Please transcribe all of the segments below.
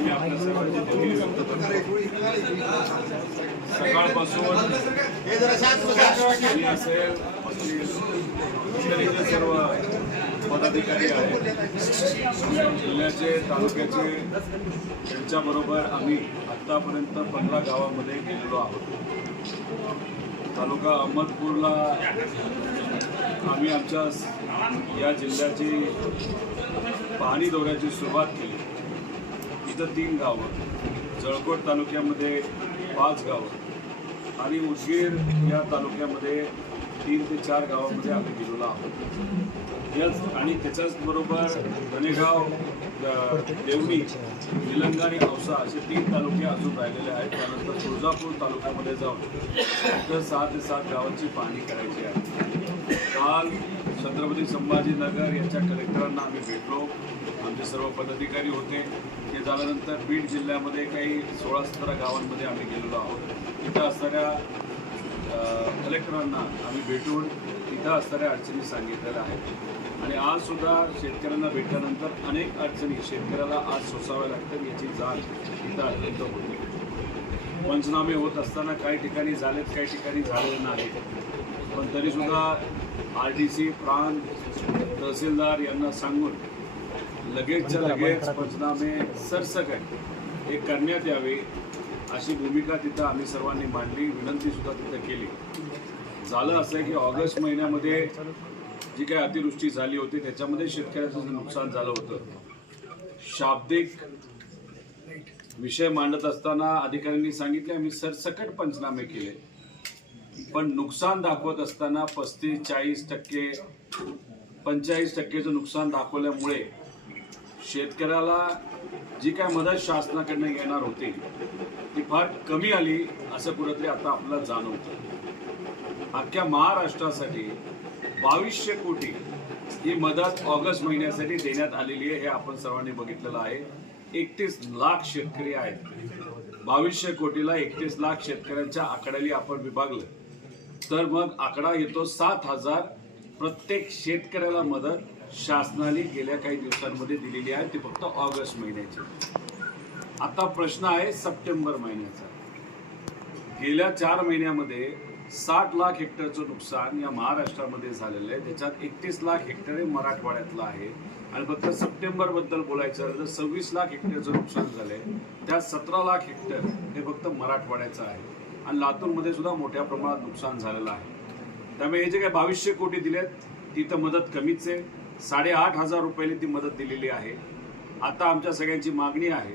मी आपल्या सर्वांची व्यक्त सकाळपासून मी असेल सर्व पदाधिकारी आहेत. जिल्ह्याचे तालुक्याचे त्यांच्याबरोबर आम्ही आत्तापर्यंत पंधरा गावामध्ये गेलेलो आहोत. तालुका अहमदपूरला आम्ही आमच्या या जिल्ह्याची पाहणी दौऱ्याची सुरुवात केली. इथं तीन गावं जळकोट तालुक्यामध्ये पाच गावं आणि उदगीर या तालुक्यामध्ये तीन ते चार गावामध्ये आम्ही गेलेलो आहोत. याच आणि त्याच्याच बरोबर धनेगाव देवणी निलंगा आणि औसा असे तीन तालुके अजून राहिलेले आहेत. त्यानंतर तुळजापूर तालुक्यामध्ये जाऊन तर सहा ते सात गावांची पाहणी करायची आहे. काल छत्रपती संभाजीनगर यांच्या कलेक्टरांना आम्ही भेटलो. आमचे सर्व पदाधिकारी होते. ते झाल्यानंतर बीड जिल्ह्यामध्ये काही सोळा सतरा गावांमध्ये आम्ही गेलेलो आहोत. तिथं असणाऱ्या कलेक्टरांना आम्ही भेटून तिथं असणाऱ्या अडचणी सांगितलेल्या आहेत. आणि आज सुद्धा शेतकऱ्यांना भेटल्यानंतर अनेक अडचणी शेतकऱ्याला आज सोसाव्या लागतात याची जाण इथं अत्यंत होती. पंचनामे होत असताना काही ठिकाणी झालेत काही ठिकाणी झालेले नाहीत. पण तरीसुद्धा आर डी सी प्राण तहसीलदार यांना सांगून लगेचच्या लगेच पंचनामे सरसकट हे करण्यात यावे. अशी भूमिका तिथं आम्ही सर्वांनी मांडली विनंती सुद्धा तिथं केली. झालं असं आहे की ऑगस्ट महिन्यामध्ये जी काही अतिवृष्टी झाली होती त्याच्यामध्ये शेतकऱ्याचं जे नुकसान झालं होतं. शाब्दिक विषय मांडत असताना अधिकाऱ्यांनी सांगितले आम्ही सरसकट पंचनामे केले. पण नुकसान दाखवत असताना पस्तीस चाळीस टक्के पंचेचाळीस टक्केचं नुकसान दाखवल्यामुळे शेतकऱ्याला जी काय मदत शासनाकडनं येणार होती ती फार कमी आली असं कुठंतरी आता आपल्याला जाणवतं. अख्ख्या महाराष्ट्रासाठी बावीसशे कोटी ही मदत ऑगस्ट महिन्यासाठी देण्यात आलेली आहे हे आपण सर्वांनी बघितलेलं आहे. एकतीस लाख शेतकरी आहेत. बावीसशे कोटीला एकतीस लाख शेतकऱ्यांच्या आकड्याला आपण विभागलं. तर मग आकडा येतो सात हजार. प्रत्येक शेतकऱ्याला मदत शासनाने गेल्या काही दिवसांमध्ये दिलेली आहे. ती फक्त ऑगस्ट महिन्याची. आता प्रश्न आहे सप्टेंबर महिन्याचा. गेल्या चार महिन्यामध्ये साठ लाख हेक्टरचं नुकसान या महाराष्ट्रामध्ये झालेलं आहे. त्याच्यात एकतीस लाख हेक्टर हे मराठवाड्यातलं आहे. आणि फक्त सप्टेंबरबद्दल बोलायचं झालं तर सव्वीस लाख हेक्टरचं नुकसान झालंय. त्यात सतरा लाख हेक्टर हे फक्त मराठवाड्याचं आहे. आणि लातूरमध्ये सुद्धा मोठ्या प्रमाणात नुकसान झालेलं आहे. त्यामुळे हे जे काही बावीसशे कोटी दिलेत तिथं मदत कमीच आहे. साडेआठ हजार रुपयाने ती मदत दिलेली आहे. आता आमच्या सगळ्यांची मागणी आहे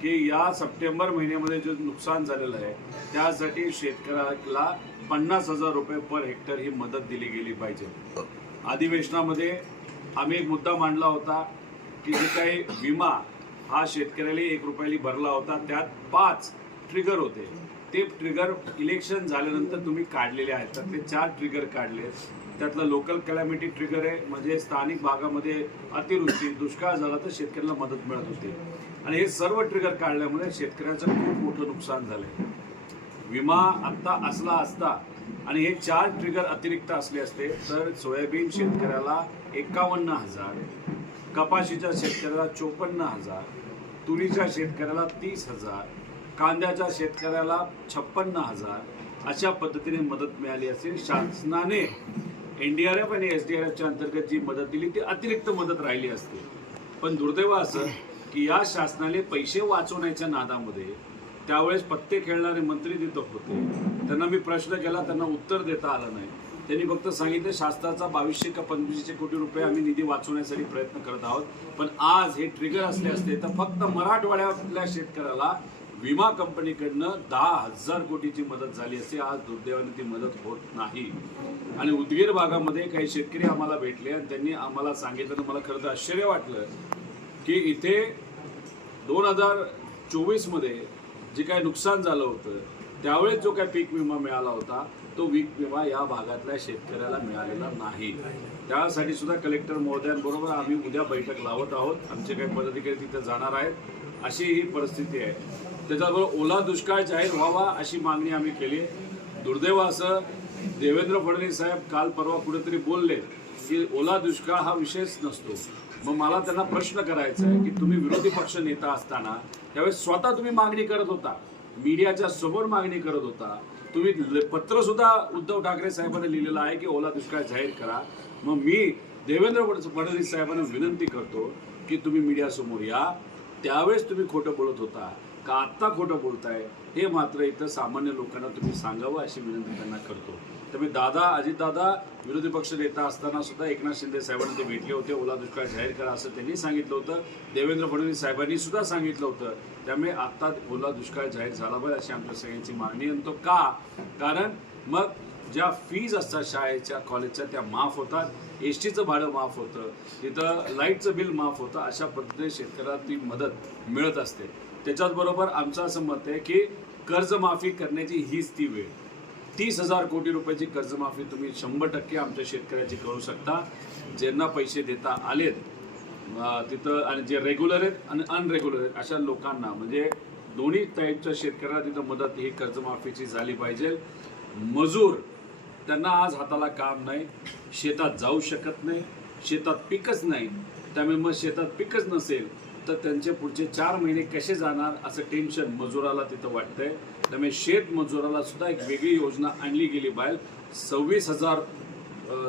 की या सप्टेंबर महिन्यामध्ये जे नुकसान झालेलं आहे त्यासाठी शेतकऱ्याला पन्नास हजार रुपये पर हेक्टर ही मदत दिली गेली पाहिजे. अधिवेशनामध्ये आम्ही एक मुद्दा मांडला होता की जे काही विमा हा शेतकऱ्याला एक रुपयाली भरला होता त्यात पाच ट्रिगर होते. ते ट्रिगर इलेक्शन झाल्यानंतर तुम्ही काढलेले आहेत. त्यातले चार ट्रिगर काढले त्यातलं लोकल कॅलॅमिटी ट्रिगर आहे. म्हणजे स्थानिक भागामध्ये अतिवृष्टी दुष्काळ झाला तर शेतकऱ्याला मदत मिळत होती. आणि हे सर्व ट्रिगर काढल्यामुळे शेतकऱ्याचं खूप मोठं नुकसान झालंय. विमा आत्ता असला असता आणि हे चार ट्रिगर अतिरिक्त असले असते तर सोयाबीन शेतकऱ्याला एकावन्न हजार कपाशीच्या शेतकऱ्याला चोपन्न हजार तुरीच्या शेतकऱ्याला तीस हजार कांद्याच्या शेतकऱ्याला छप्पन्न हजार अशा पद्धतीने मदत मिळाली असेल शासनाने. एनडीआरएफ आणि एसडीआरएफच्या अंतर्गत जी मदत दिली ती अतिरिक्त मदत राहिली असते. पण दुर्दैव असं की या शासनाने पैसे वाचवण्याच्या नादामध्ये त्यावेळेस पत्ते खेळणारे मंत्री तिथं होते. त्यांना मी प्रश्न केला त्यांना उत्तर देता आलं नाही. त्यांनी फक्त सांगितलं शासनाचा बावीसशे का पंचवीसशे कोटी रुपये आम्ही निधी वाचवण्यासाठी प्रयत्न करत आहोत. पण आज हे ट्रिगर असले असते तर फक्त मराठवाड्यातल्या शेतकऱ्याला विमा कंपनीकडनं दहा हजार कोटीची मदत झाली असते आज दुर्दैवाने ती मदत होत नाही. आणि उदगीर भागामध्ये काही शेतकरी आम्हाला भेटले आणि त्यांनी आम्हाला सांगितलं तर मला खरं तर आश्चर्य वाटलं की इथे दोन हजार चोवीसमध्ये जे काही नुकसान झालं होतं त्यावेळेस जो काही पीक विमा मिळाला होता तो पीक विमा या भागातल्या शेतकऱ्याला मिळालेला नाही. त्यासाठी सुद्धा कलेक्टर महोदयांबरोबर आम्ही उद्या बैठक लावत आहोत. आमचे काही पदाधिकारी तिथे जाणार आहेत. अशी ही परिस्थिती आहे. त्याच्याबरोबर ओला दुष्काळ जाहीर व्हावा अशी मागणी आम्ही केली दुर्दैव असं देवेंद्र फडणवीस साहेब काल परवा कुठेतरी बोलले की ओला दुष्काळ हा विषयच नसतो. मग मला त्यांना प्रश्न करायचा आहे की तुम्ही विरोधी पक्ष नेता असताना त्यावेळेस स्वतः तुम्ही मागणी करत होता. मीडियाच्या समोर मागणी करत होता. तुम्ही पत्र सुद्धा उद्धव ठाकरे साहेबांना लिहिलेलं आहे की ओला दुष्काळ जाहीर करा. मग मी देवेंद्र फडणवीस साहेबांना विनंती करतो की तुम्ही मीडियासमोर या. त्यावेळेस तुम्ही खोटं बोलत होता. का आत्ता खोटं बोलताय? हे मात्र इथं सामान्य लोकांना तुम्ही सांगावं अशी विनंती त्यांना करतो. त्यामुळे दादा अजितदादा विरोधी पक्ष नेता असताना सुद्धा एकनाथ शिंदे साहेबांना ते भेटले होते. ओला दुष्काळ जाहीर करा असं त्यांनी सांगितलं होतं. देवेंद्र फडणवीस साहेबांनी सुद्धा सांगितलं होतं. त्यामुळे आत्ता ओला दुष्काळ जाहीर झाला पाहिजे अशी आमच्या सगळ्यांची मागणी आहे. आणि तो का? कारण मग ज्या फीज असतात शाळेच्या कॉलेजच्या त्या माफ होतात. एस टीचं भाडं माफ होतं. तिथं लाईटचं बिल माफ होतं. अशा पद्धतीने शेतकऱ्याला ती मदत मिळत असते. त्याच्याचबरोबर आमचं असं मत आहे की कर्जमाफी करण्याची हीच ती वेळ. तीस हजार कोटी रुपयाची कर्जमाफी तुम्ही शंभर टक्के आमच्या शेतकऱ्याची करू शकता. ज्यांना पैसे देता आलेत तिथं आणि जे रेग्युलर आहेत आणि अनरेग्युलर आहेत अशा लोकांना म्हणजे दोन्ही टाईपच्या शेतकऱ्यांना तिथं मदत ही कर्जमाफीची झाली पाहिजे. मजूर त्यांना आज हाताला काम नाही शेतात जाऊ शकत नाही शेतात पिकच नाही. त्यामुळे मग शेतात पिकच नसेल तर त्यांचे पुढचे चार महिने कसे जाणार असं टेन्शन मजुराला तिथं वाटतंय. त्यामुळे शेत मजुराला सुद्धा एक वेगळी योजना आणली गेली बाहेर. सव्वीस हजार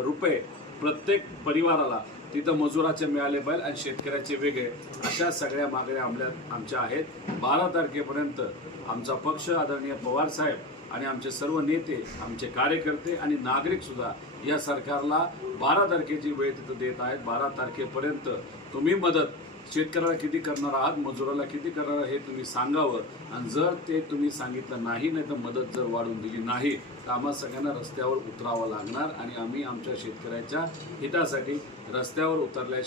रुपये प्रत्येक परिवाराला तिथं मजुराचे मिळाले पाहिजे आणि शेतकऱ्याचे वेगळे. अशा सगळ्या मागण्या आमल्या आमच्या आहेत. बारा तारखेपर्यंत आमचा पक्ष आदरणीय पवार साहेब आणि आमचे सर्व नेते आमचे कार्यकर्ते आणि नागरिक सुद्धा या सरकारला बारा तारखेची वेळ तिथं देत आहेत. बारा तारखेपर्यंत तुम्ही मदत शेतकऱ्याला किती करणार आहात मजुराला किती करणार हे तुम्ही सांगावं. आणि जर ते तुम्ही सांगितलं नाही नाही तर मदत जर वाढवून दिली नाही तर आम्हा सगळ्यांना रस्त्यावर उतरावं लागणार आणि आम्ही आमच्या शेतकऱ्याच्या हितासाठी रस्त्यावर उतरल्या